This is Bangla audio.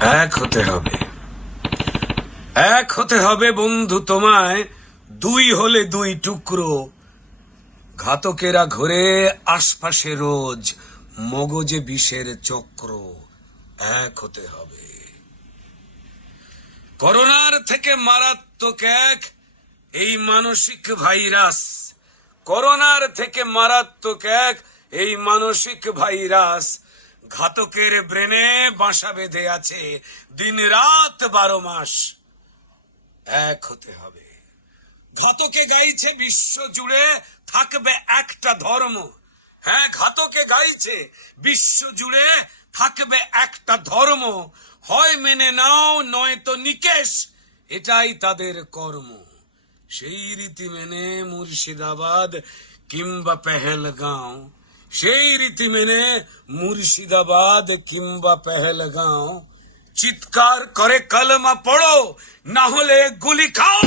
এক হতে হবে, এক হতে হবে বন্ধু তোমায়। দুই হলে দুই টুকরো, ঘাতকেরা ঘোরে আশপাশে রোজ, মগজে বিষের চক্র। এক হতে হবে। করোনার থেকে মারাত্মক এক এই মানসিক ভাইরাস, করোনার থেকে মারাত্মক এক এই মানসিক ভাইরাস। ঘাতকের ব্রেনে বাসা বেঁধে আছে দিন রাত 12 মাস। এক হতে হবে। ঘাতকে গাইছে বিশ্ব জুড়ে থাকবে একটা ধর্ম। হ্যাঁ, ঘাতকে গাইছে বিশ্ব জুড়ে থাকবে একটা ধর্ম। হয় মেনে নাও নয়তো নিকেশ, এটাই তাদের কর্ম। সেই রীতি মেনে মুর্শিদাবাদ কিংবা পেহেলগাঁও, সেই রীতি মেনে মুর্শিদাবাদ কিংবা পেহেলগাঁও চিৎকার করে কলমা পড়ো, না হলে গুলি খাও।